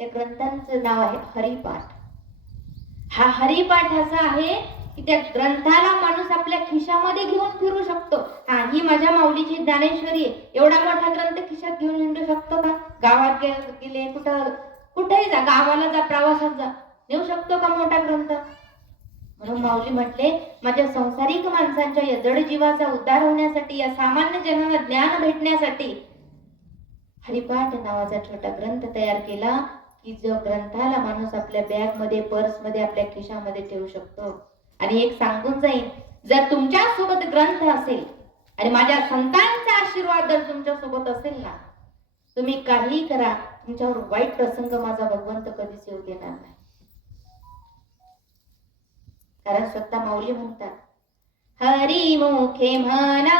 त्या ग्रंथांचं नाव आहे हरिपाठ. हा हरिपाठ असा आहे की त्या ग्रंथाला माणूस आपल्या खिशामध्ये घेऊन फिरू शकतो. हा ही माझ्या माऊलीची ज्ञानेश्वरी आहे एवढा मोठा ग्रंथ खिशात घेऊन हिंडू शकतो का? गावात गेले कुठं कुठेही जा गावाला जा प्रवासात जा. नेऊ शकतो का मोठा ग्रंथ? म्हणून माऊली म्हटले माझ्या संसारिक माणसांच्या या जड जीवाचा उद्धार होण्यासाठी या सामान्य जनाला ज्ञान भेटण्यासाठी हरिपाठ नावाचा छोटा ग्रंथ तयार केला. की जो ग्रंथाला माणूस आपल्या बॅगमध्ये पर्समध्ये आपल्या खिशामध्ये ठेवू शकतो. आणि एक सांगून जाईल जर तुमच्यासोबत ग्रंथ असेल आणि माझ्या संतांचा आशीर्वाद जर तुमच्यासोबत असेल ना तुम्ही काही करा तुमच्यावर वाईट प्रसंग माझा भगवंत कधीच येऊ देणार नाही. कारण स्वतः माऊली म्हणतात हरी मुखे म्हणा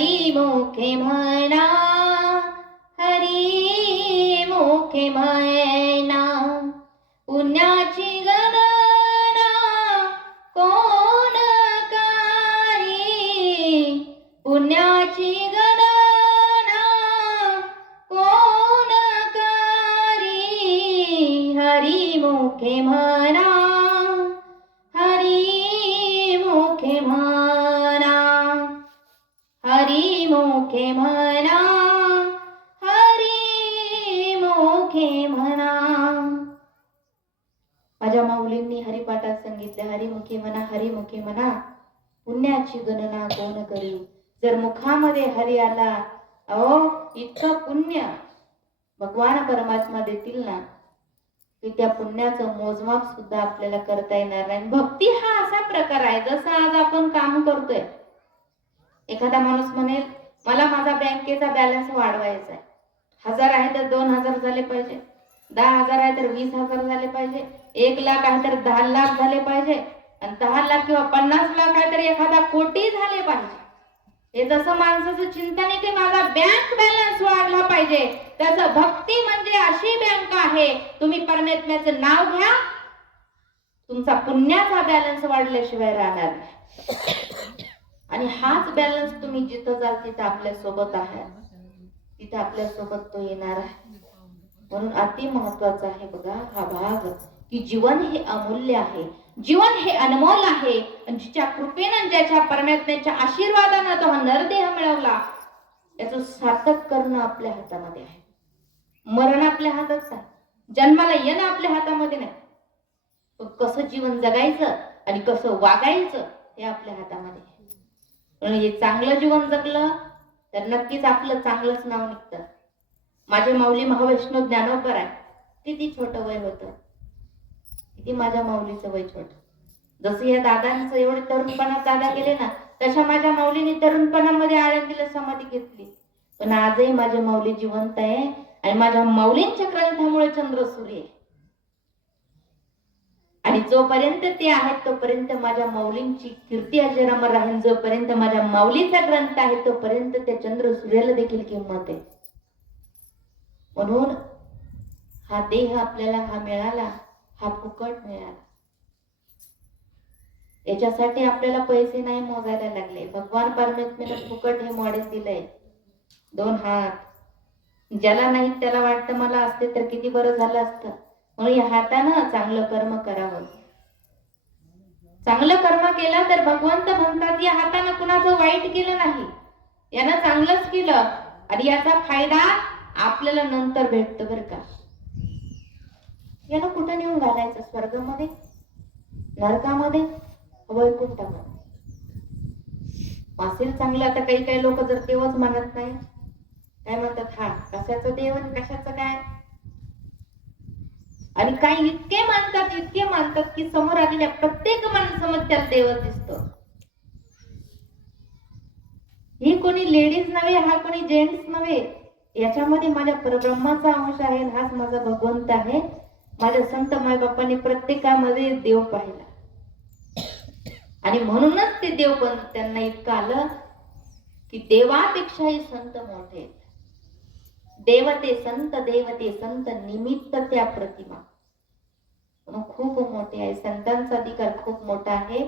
हरी मुखे म्हणा हरी मुखे म्हणा पुण्याची गणना कोण करी? पुण्याची गणना कोण करी? हरी मुखे म्हणा हरी मुखे म्हणा हरी मोखे म्हणा. माझ्या माऊलींनी हरिपाठात सांगितले हरिमुखे म्हणा हरिमुखे म्हणा. पुण्याची गणना कोण करी? जर मुखामध्ये हरी आला अहो इतकं पुण्य. भगवान परमात्मा देतील ना? की त्या पुण्याचं मोजमाप सुद्धा आपल्याला करता येणार नाही. भक्ती हा असा प्रकार आहे जसं आज आपण काम करतोय. एखादा माणूस म्हणेल मला माझा बँकेचा बॅलन्स वाढवायचा आहे. हजार आहे तर दोन हजार झाले पाहिजे. दहा हजार आहे तर वीस हजार झाले पाहिजे. एक लाख आहे तर दहा लाख झाले पाहिजे. आणि दहा लाख किंवा पन्नास लाख आहे तर एखादा कोटी झाले पाहिजे. हे जसं माणसाचं चिंतन आहे की माझा बँक बॅलन्स वाढला पाहिजे त्याचं भक्ती म्हणजे अशी बँक आहे तुम्ही परमेश्वराचं नाव घ्या. तुमचा पुण्याचा बॅलन्स वाढल्याशिवाय राहणार नाही. आणि हाच बॅलन्स तुम्ही जिथं जाल तिथं आपल्यासोबत आहे. तिथं आपल्यासोबत तो येणार आहे. म्हणून अति महत्त्वाचा आहे बघा हा भाग की जीवन हे अमूल्य आहे. जीवन हे अनमोल आहे. आणि जिच्या कृपेनं ज्याच्या परमात्म्याच्या आशीर्वादानं तो हा नरदेह मिळवला याचं सार्थक करणं आपल्या हातामध्ये आहे. मरण आपल्या हातात आहे. जन्माला येणं आपल्या हातामध्ये नाही. पण कसं जीवन जगायचं आणि कसं वागायचं हे आपल्या हातामध्ये हे चांगलं जीवन जगलं तर नक्कीच आपलं चांगलंच नाव निघतं. माझे माऊली महावैष्णव ज्ञानोपर आहे. किती छोटं वय होतं? किती माझ्या माऊलीचं वय छोट? जसं या दादांचं एवढे तरुणपणात दादा गेले ना तशा माझ्या माऊलीने तरुणपणामध्ये आळंदीला समाधी घेतली. पण आजही माझी माऊली जिवंत आहे आणि माझ्या माऊलींच्या ग्रंथामुळे चंद्र सूर्य आहे आणि जोपर्यंत ते आहेत तोपर्यंत माझ्या माऊलींची कीर्ती अजरामर राहील जोपर्यंत माझ्या माऊलीचा ग्रंथ आहे तोपर्यंत त्या चंद्र सूर्याला देखील किंमत आहे. म्हणून हा देह आपल्याला हा मिळाला हा फुकट मिळाला. याच्यासाठी आपल्याला पैसे नाही मोजायला लागले. भगवान परमेश्वराने फुकट हे मॉडेल दिलंय. दोन हात. ज्याला नाही त्याला वाटतं मला असते तर किती बरं झालं असतं. म्हणून या हातानं चांगलं कर्म करावं. चांगलं कर्म केलं तर भगवंत म्हणतात या हातानं कुणाचं वाईट केलं नाही. यानं चांगलंच केलं. आणि याचा फायदा आपल्याला नंतर भेटतो बर का. यानं कुठं नेऊन घालायचं? स्वर्गामध्ये? नरकामध्ये? वैकुंठामध्ये? असेल चांगलं आता काही काही लोक जर देवच मानत नाही. काय म्हणतात? हा कशाचं देव आणि कशाचं काय? आणि काही इतके मानतात इतके मानतात की समोर आलेल्या प्रत्येक माणसामध्ये त्याला देव दिसतो. ही कोणी लेडीज नव्हे हा कोणी जेंट्स नव्हे याच्यामध्ये माझ्या परब्रह्माचा अंश आहे हाच माझा भगवंत आहे. माझ्या संत मायबापांनी प्रत्येकामध्ये देव पाहिला. आणि म्हणूनच ते देव पण त्यांना इतकं आलं की देवापेक्षाही संत मोठे आहेत. देवते संत देवते संत निमित्त त्या प्रतिमा. खूप मोठे आहे. संतांचा अधिकार खूप मोठा आहे.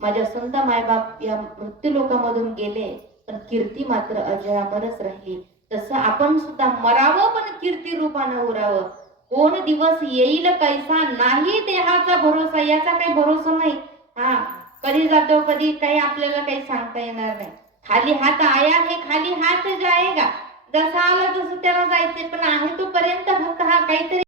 माझ्या संत मायबाप या मृत्यू लोकांमधून गेले पण कीर्ती मात्र अजरामरच राहिली. तसं आपण सुद्धा मरावं पण कीर्ती रूपानं उरावं. कोण दिवस येईल कैसा नाही देहाचा भरोसा याचा काही भरोसा नाही. हा कधी जातो कधी काही आपल्याला काही सांगता येणार नाही. खाली हात आया हे खाली हात जायगा. जसा आला तसं त्याला जायचंय पण आहे तोपर्यंत फक्त हा काहीतरी